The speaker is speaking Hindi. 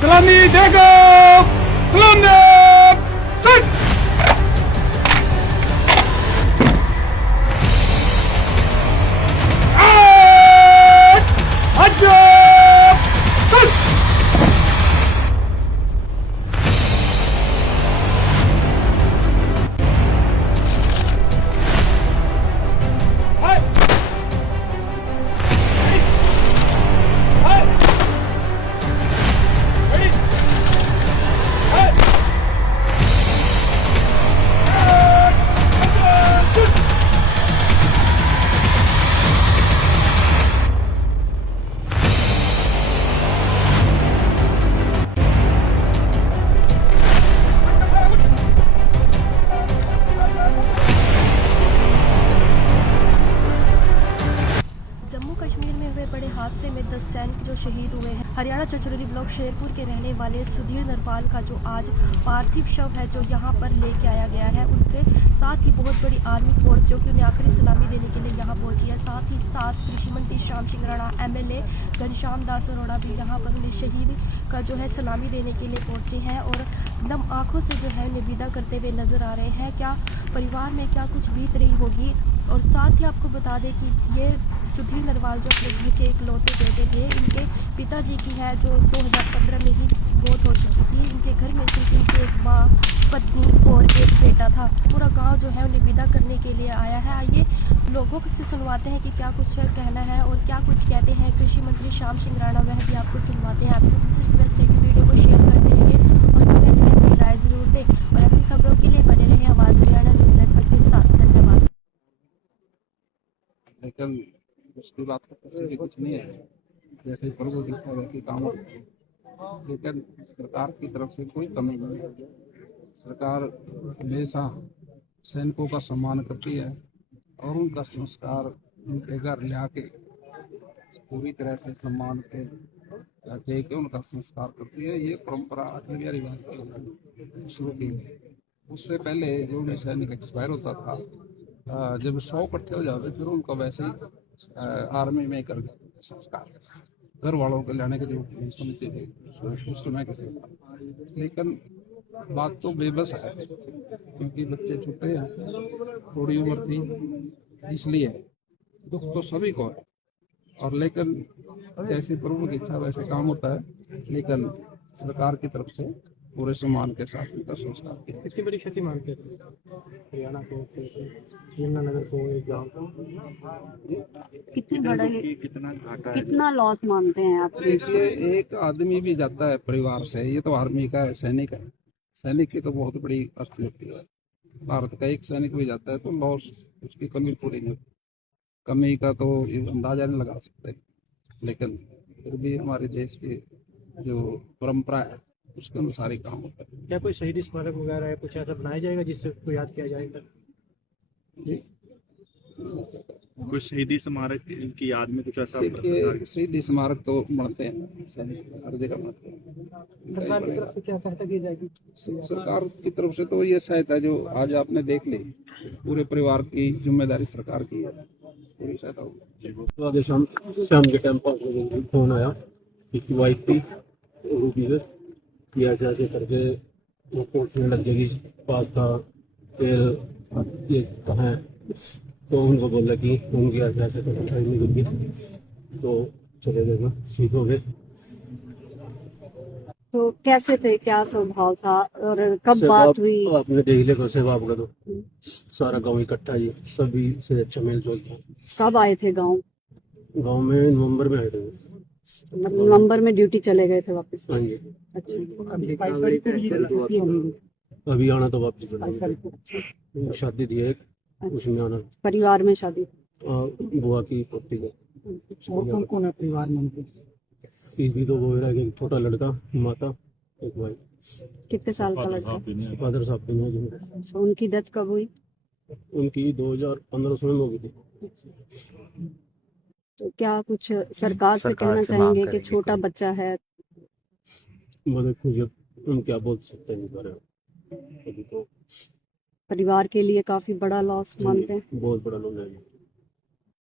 सलामी देगा सलामी सिट जम्मू कश्मीर में हुए बड़े हादसे में 10 सैनिक जो शहीद हुए हैं। हरियाणा चचोरी ब्लॉक शेरपुर के रहने वाले सुधीर नरवाल का जो आज पार्थिव शव है जो यहाँ पर लेके आया गया है, उनके साथ ही बहुत बड़ी आर्मी फोर्स जो कि उन्हें आखिरी सलामी देने के लिए यहाँ पहुंची है। साथ ही साथ कृषि मंत्री श्याम सिंह राणा, एमएलए घनश्याम दास अरोड़ा भी यहाँ पर उन्हें शहीद का जो है सलामी देने के लिए पहुंचे हैं और नम आंखों से जो है उन्हें विदा करते हुए नजर आ रहे हैं। क्या परिवार में क्या कुछ बीत रही होगी। और साथ ही आपको बता दें कि ये सुधीर नरवाल जो अपने घर के इकलौते बेटे थे, इनके पिताजी की है जो 2015 में ही मौत हो चुकी थी। इनके घर में सिर्फ इनकी एक माँ, पत्नी और एक बेटा था। पूरा गांव जो है उन्हें विदा करने के लिए आया है। आइए लोगों से सुनवाते हैं कि क्या कुछ कहना है और क्या कुछ कहते हैं कृषि मंत्री श्याम सिंह राणा, वह भी आपको सुनवाते हैं। आपसे बस रिक्वेस्ट है कि वीडियो को शेयर करते रहिए और कमेंट में अपनी राय जरूर दें और ऐसी खबरों के लिए बने रहे आवाज़ हरियाणा न्यूज़ नेटवर्क के साथ। धन्यवाद। लेकिन उसकी बात करते हैं कुछ नहीं है, जैसे प्रभु दिखा वैसे काम होता है। लेकिन सरकार की तरफ से कोई कमी नहीं है। सरकार हमेशा सैनिकों का सम्मान करती है और उनका संस्कार उनके घर ले आके पूरी तरह से सम्मान के दे के उनका संस्कार करती है। ये परंपरा अटल बिहारी वाजपेयी शुरू की। उससे पहले जो भी सैनिक एक्सपायर होता था, जब 100 इकट्ठे हो जाते फिर उनका वैसे ही आर्मी में कर देते थे संस्कार। घर वालों को लाने की जरूरत नहीं समझते थे उस समय के सरकार। लेकिन बात तो बेबस है क्योंकि बच्चे छोटे हैं, थोड़ी उम्र थी, इसलिए दुख तो सभी को है। और लेकिन जैसे प्रभु की इच्छा वैसे काम होता है। लेकिन सरकार की तरफ से पूरे सम्मान के साथ उनका संस्कार किया। कितनी बड़ी क्षति मानते हैं हरियाणा को, यमुनानगर को, एक गाँव को? कितनी बड़ा कितना लॉस मानते हैं आप? देखिए, एक आदमी भी जाता है परिवार से, ये तो आर्मी का है, सैनिक है। सैनिक की तो बहुत बड़ी अर्थी होती है। भारत का एक सैनिक भी जाता है तो लॉस, उसकी कमी पूरी नहीं होती। कमी का तो अंदाजा नहीं लगा सकते। लेकिन फिर भी हमारे देश की जो परंपरा है उसके अनुसार ही काम होता है। क्या कोई शहीदी स्मारक वगैरह है, कुछ ऐसा बनाया जाएगा जिससे उसको याद किया जाएगा? कुछ शहीदी स्मारक की याद में कुछ ऐसा? देखिए, शहीदी स्मारक तो बनते हैं हर जगह बनते हैं। सरकार की तरफ से क्या सहायता की जाएगी? सरकार की तरफ से तो ये सहायता जो आज आपने देख ली, पूरे परिवार की जिम्मेदारी सरकार की है, पूरी सहायता होगी। तो आगे शाम के टाइम पर फोन आया कि वाइफ थी कि ऐसे ऐसे करके वो पहुँचने लग जाएगी, पास था फिर ये कहाँ, तो उनको बोला कि उनकी ऐसे ऐसे करके नहीं लगी, तो चले गए ना, शहीद हो गए। तो कैसे थे, क्या स्वभाव था और कब बात हुई? आपने देख लिया कैसे बाप का, तो सारा गांव इकट्ठा, ये सभी से अच्छा मेल जोल था। कब आए थे गांव? गांव में नवंबर में आए थे। मतलब नवंबर में ड्यूटी चले गए थे वापस? हाँ जी। अच्छा, अभी आना तो वापस शादी थी एक, उसमें आना। परिवार में शादी? बुआ की पोती का। कौन कौन है परिवार में? भी तो वो रह गया, एक छोटा लड़का, माता, एक भाई। कितने साल का लड़का? फादर साहब भी नहीं। अच्छा, उनकी डेथ कब हुई? उनकी 2015 में हो गई थी। तो क्या कुछ सरकार से कहना चाहेंगे कि छोटा बच्चा है? मतलब कुछ हम क्या बोल सकते हैं, अभी तो परिवार के लिए काफी बड़ा लॉस मानते हैं? बहुत बड़ा लॉस है।